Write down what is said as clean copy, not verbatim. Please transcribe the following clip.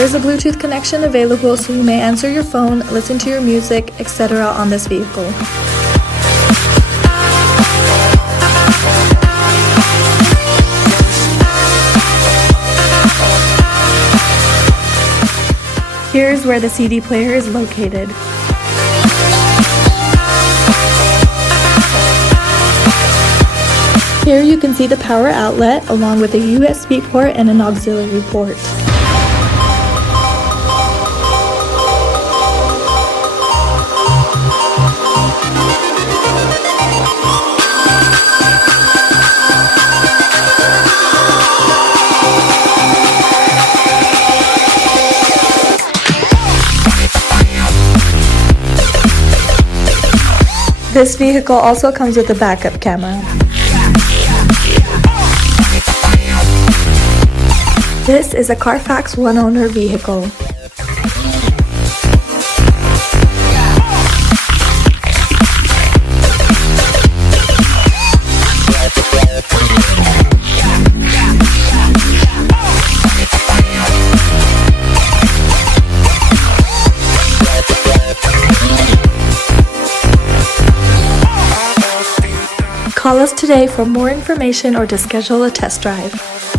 There's a Bluetooth connection available so you may answer your phone, listen to your music, etc. on this vehicle. Here's where the CD player is located. Here you can see the power outlet along with a USB port and an auxiliary port. This vehicle also comes with a backup camera. This is a CARFAX One-Owner vehicle. Call us today for more information or to schedule a test drive.